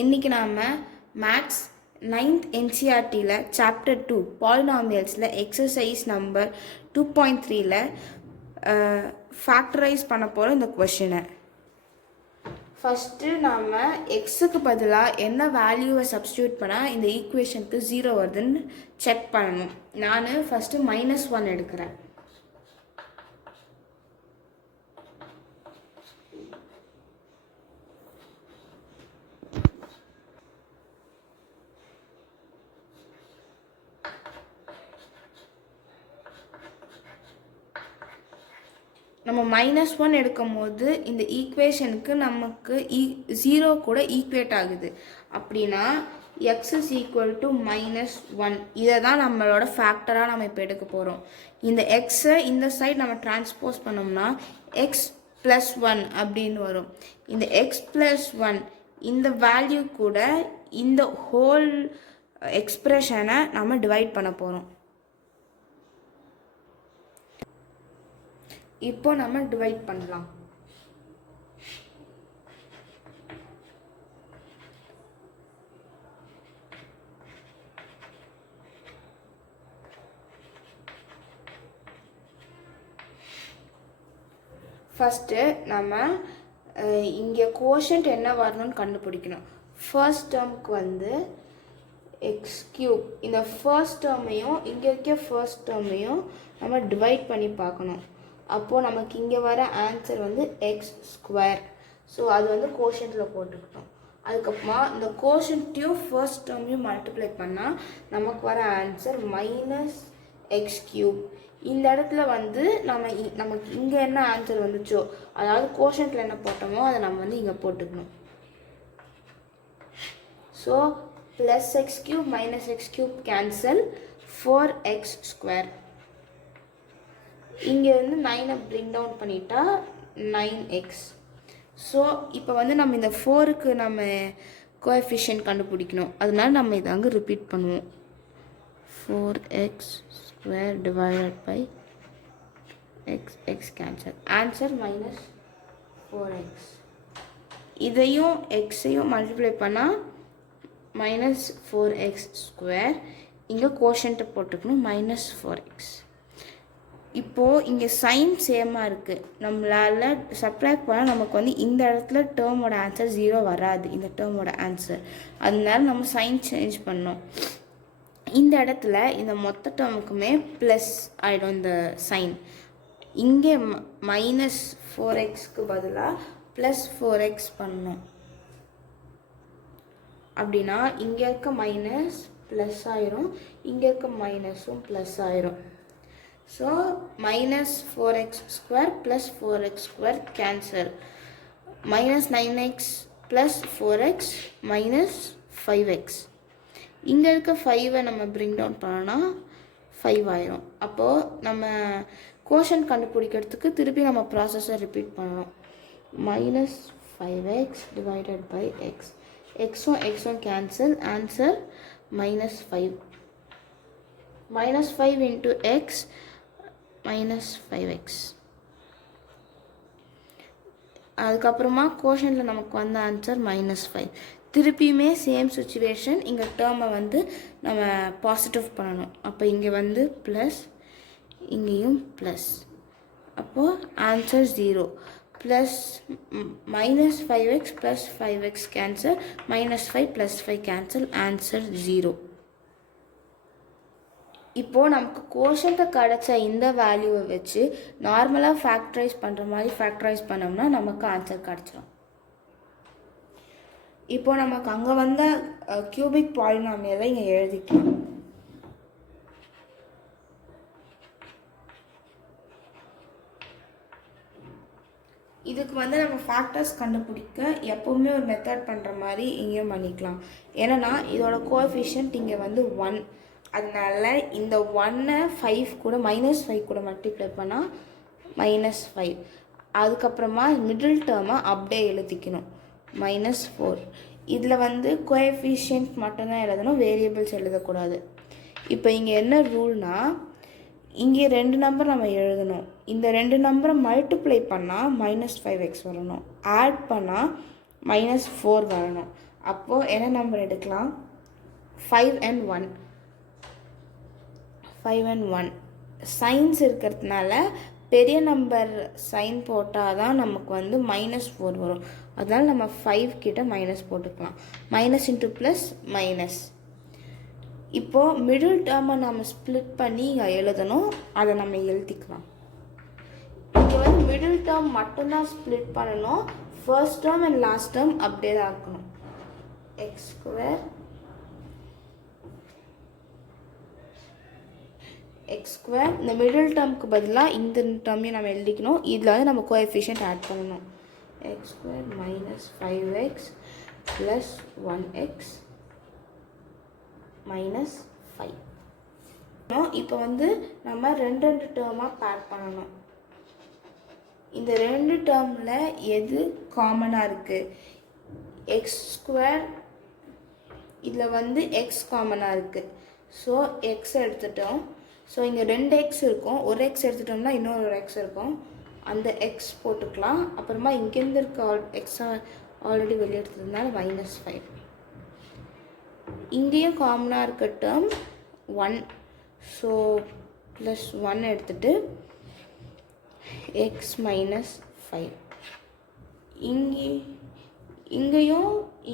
இன்றைக்கி நாம் maths 9th NCERTயில் சாப்டர் 2 பாலினாமியல்ஸில் எக்ஸசைஸ் நம்பர் 2.3ல் ஃபேக்டரைஸ் பண்ண போகிற இந்த கொஷினை. ஃபஸ்ட்டு நாம் எக்ஸுக்கு பதிலாக என்ன வேல்யூவை சப்ஸ்டியூட் பண்ணால் இந்த ஈக்குவேஷனுக்கு 0 வருதுன்னு செக் பண்ணணும். நான் ஃபஸ்ட்டு -1 எடுக்கிறேன். நம்ம -1 எடுக்கும் போது இந்த ஈக்குவேஷனுக்கு நமக்கு 0 கூட ஈக்குவேட் ஆகுது. அப்படின்னா x is equal to -1. இதை தான் நம்மளோட ஃபேக்டராக நம்ம இப்போ எடுக்க போகிறோம். இந்த எக்ஸை இந்த சைட் நம்ம டிரான்ஸ்போஸ் பண்ணோம்னா x + 1 அப்படின்னு வரும். இந்த x + 1 இந்த வேல்யூ கூட இந்த ஹோல் எக்ஸ்பிரஷனை நம்ம டிவைட் பண்ண போகிறோம். இப்போ நம்ம டிவைட் பண்ணலாம். ஃபஸ்ட்டு நம்ம இங்கே கோஷன்ட் என்ன வரணும்னு கண்டுபிடிக்கணும். ஃபர்ஸ்ட் டேர்முக்கு வந்து x3. இந்த ஃபர்ஸ்ட் டேர்மையும் இங்கே இருக்க ஃபர்ஸ்ட் டேர்மையும் நம்ம டிவைட் பண்ணி பார்க்கணும். அப்போது நமக்கு இங்கே வர ஆன்சர் வந்து x². ஸோ அது வந்து கோஷன்ட்டில் போட்டுக்கிட்டோம். அதுக்கப்புறமா இந்த கோஷன்ட்டையும் ஃபர்ஸ்ட் டேர்மையும் மல்டிப்ளை பண்ணால் நமக்கு வர ஆன்சர் -x3. இந்த இடத்துல வந்து நமக்கு இங்கே என்ன ஆன்சர் வந்துச்சோ, அதாவது கோஷன்ட்டில் என்ன போட்டோமோ அதை நம்ம வந்து இங்கே போட்டுக்கணும். So +x³ -x³ cancel, 4x². இங்கே வந்து 9 பிரிங் டவுன் பண்ணிட்டா 9x. ஸோ இப்போ வந்து நம்ம இந்த 4க்கு நம்ம கோஎஃபிஷியன்ட் கண்டுபிடிக்கணும். அதனால நம்ம இதை அங்கே ரிப்பீட் பண்ணுவோம். 4x² divided by x cancel, answer -4x. இதையும் எக்ஸையும் மல்டிப்ளை பண்ணால் -4x². இங்கே கோஷன்ட்டை போட்டுக்கணும் -4x. இப்போது இங்கே சைன் சேமாக இருக்குது. நம்மளால் சப்ராக்ட் பண்ணால் நமக்கு வந்து இந்த இடத்துல டேர்மோட ஆன்சர் 0 வராது, இந்த டேர்மோட ஆன்சர். அதனால நம்ம சைன் சேஞ்ச் பண்ணோம். இந்த இடத்துல இந்த மொத்த டேர்முக்குமே ப்ளஸ் ஆகிடும் இந்த சைன். இங்கே -4xக்கு பதிலாக +4x பண்ணோம். அப்படின்னா இங்கே இருக்க மைனஸ் ப்ளஸ் ஆயிரும், இங்கே இருக்க மைனஸும் ப்ளஸ் ஆயிரும். So -4x² + 4x² cancel, -9x + 4x -5x. இங்கே இருக்க 5ஐ நம்ம பிரிங் டவுன் பண்ணோன்னா 5 ஆயிரும். அப்போது நம்ம கோஷன் கண்டுபிடிக்கிறதுக்கு திருப்பி நம்ம ப்ராசஸை ரிப்பீட் பண்ணணும். -5x divided by x. எக்ஸும் cancel, answer -5. -5 into x -5x. அதுக்கப்புறமா கோஷனில் நமக்கு வந்த ஆன்சர் -5. திருப்பியுமே same situation. இங்கே டேர்மை வந்து நம்ம பாசிட்டிவ் பண்ணணும். அப்போ இங்கே வந்து ப்ளஸ், இங்கேயும் ப்ளஸ். அப்போது answer 0. Plus -5x + 5x cancel, -5 + 5 cancel, answer 0. இப்போது நமக்கு கோஷன்ட்டை கிடச்ச இந்த வேல்யூவை வச்சு நார்மலாக ஃபேக்டரைஸ் பண்ணுற மாதிரி ஃபேக்டரைஸ் பண்ணோம்னா நமக்கு ஆன்சர் கிடச்சிடும். இப்போது நமக்கு அங்கே வந்த கியூபிக் பாலினாமியலை இங்கே எழுதிக்கலாம். இதுக்கு வந்து நம்ம ஃபேக்டர்ஸ் கண்டுபிடிக்க எப்போவுமே ஒரு மெத்தட் பண்ணுற மாதிரி இங்கேயும் பண்ணிக்கலாம். ஏன்னா இதோட கோஎஃபிஷியன்ட் இங்கே வந்து 1. அதனால இந்த 1ஐ 5 கூட -5 கூட மல்டிப்ளை பண்ணால் -5. அதுக்கப்புறமா மிடில் டேர்மை அப்படியே எழுதிக்கணும், -4. இதில் வந்து கோஎஃபிஷியன்ட் மட்டும்தான் எழுதணும், வேரியபிள்ஸ் எழுதக்கூடாது. இப்போ இங்கே என்ன ரூல்னால், இங்கே 2 நம்பர் நம்ம எழுதணும். இந்த 2 நம்பரை மல்டிப்ளை பண்ணால் -5x வரணும், ஆட் பண்ணால் -4 வரணும். அப்போது என்ன நம்பர் எடுக்கலாம்? 5 and 1. 5 and 1 சைன்ஸ் இருக்கிறதுனால பெரிய நம்பர் சைன் போட்டால் தான் நமக்கு வந்து -4 வரும். அதனால் நம்ம 5 கிட்ட மைனஸ் போட்டுக்கலாம். Minus into plus minus. இப்போது மிடில் டேர்மை நம்ம ஸ்ப்ளிட் பண்ணி இங்கே எழுதணும். அதை நம்ம எழுதிக்கலாம். இங்கே வந்து மிடில் டேர்ம் மட்டும்தான் ஸ்ப்ளிட் பண்ணணும். First term and last term அப்படியே தான் இருக்கணும். எக்ஸ் ஸ்கொயர் இந்த மிடில் டேர்முக்கு பதிலாக இந்த டேர்மையும் நம்ம எழுதிக்கணும். இதில் வந்து நம்ம கோஎஃபிஷியன்ட் ஆட் பண்ணணும். X square minus 5x plus 1x minus 5. இப்போ வந்து நம்ம ரெண்டு டேர்மாக பேக் பண்ணணும். இந்த ரெண்டு டேர்மில் எது காமனாக இருக்குது? எக்ஸ் ஸ்கொயர், இதில் வந்து எக்ஸ் காமனாக இருக்குது. ஸோ எக்ஸ் எடுத்துட்டோம். ஸோ இங்கே 2x இருக்கும். ஒரு எக்ஸ் எடுத்துட்டோம்னா இன்னொரு ஒரு எக்ஸ் இருக்கும். அந்த எக்ஸ் போட்டுக்கலாம். அப்புறமா இங்கேருந்து இருக்க எக்ஸ் ஆல்ரெடி வெளியே எடுத்ததுனால -5. இங்கேயும் காமனாக இருக்க டேர்ம் 1. ஸோ ப்ளஸ் 1 எடுத்துகிட்டு x -5.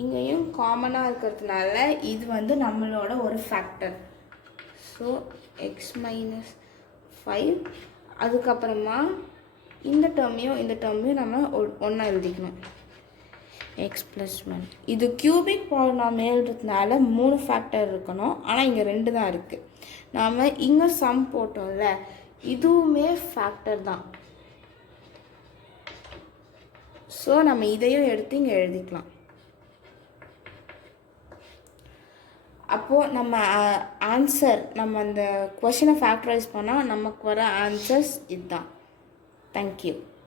இங்கேயும் காமனாக இருக்கிறதுனால இது வந்து நம்மளோட ஒரு ஃபேக்டர். So x -5. அதுக்கப்புறமா இந்த டேர்மையும் நம்ம ஒன்றா எழுதிக்கணும். x + 1. இது கியூபிக் பாலினாமியல்ன்றதுனால 3 ஃபேக்டர் இருக்கணும். ஆனால் இங்கே 2 தான் இருக்குது. நாம் இங்கே சம் போட்டோம்ல, இதுவுமே ஃபேக்டர் தான். ஸோ நம்ம இதையும் எடுத்து இங்கே எழுதிக்கலாம். அப்போது நம்ம ஆன்சர், நம்ம அந்த கொஷினை ஃபேக்டரைஸ் பண்ணால் நமக்கு வர ஆன்சர்ஸ் இதுதான். தேங்க்யூ.